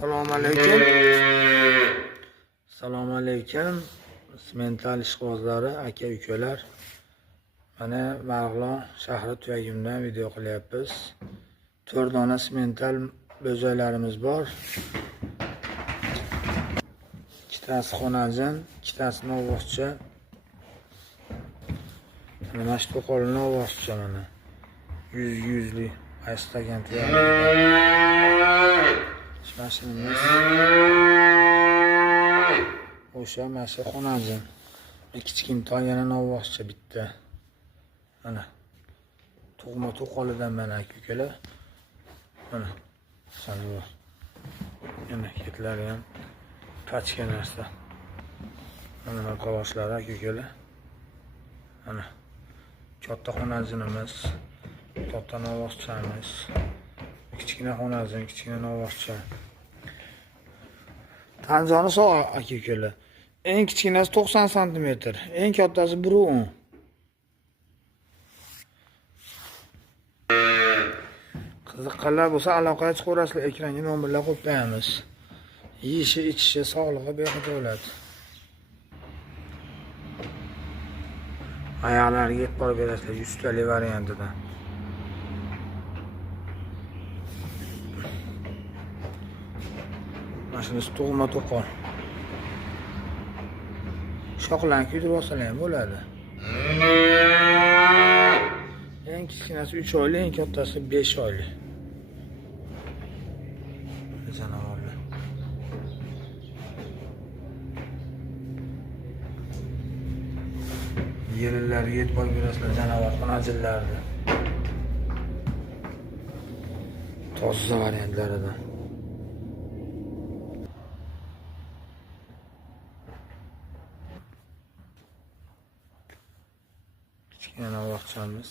Assalomu alaykum. Assalomu alaykum. Mental ishqibozlari, aka-ukalar. Mana Marg'ilon shahri tuyagimdan video qilyapmiz. 4 dona mental bo'zaylarimiz bor. Ikkitasi xonajin, ikkitasi novvoqcha. Mana shu qo'lni novvoqcha mana. 100li aystagan tuyag. Mashinamiz o'sha mashina xonajin. Kichkintoy yana novvoqcha bitta. Mana tug'ma to'qolidan mana aka-ukalar. Mana sani bor. Yana ketlari ham tachka narsa. Mana qovoshlari aka-ukalar. Mana katta xonajinimiz, katta novvoqchamiz. Kichkina xonajin, kichkina novvoqcha. Tanjoni sog' aka-ukalar. Eng kichkinasi 90 sm, eng kattasi 1.10. Qiziqqanlar bo'lsa aloqaga chiqaverasizlar, ekranga nomerlar qo'yib qo'yamiz. Yeyishi, ichishi, sog'lig'i behuda bo'ladi. Oyoqlariga e'tibor berasizlar, 100 tali variantidan. Mashinasi tug'ma to'qol. Shoqlarni kuydirib olsalar ham bo'ladi. Eng kichkinasi 3 oyli, eng kattasi 5 oyli. Janovorlar. Yerlariga e'tibor berasizlar, jonivor xonajinlarni. Toza variantlaridan. Yana vaqtchamiz.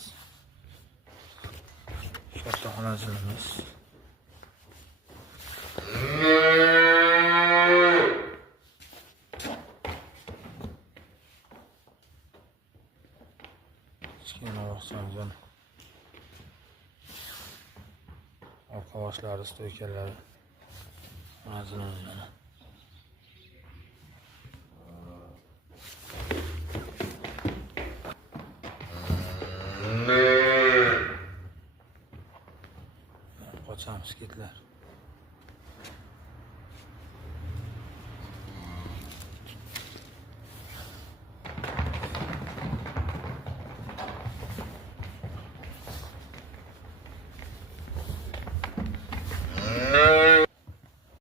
Katta xonajinimiz. Yana vaqtchamiz. Orqa boshlari, stoykalari. Xonajinimiz mana. Qochamiz ketlar.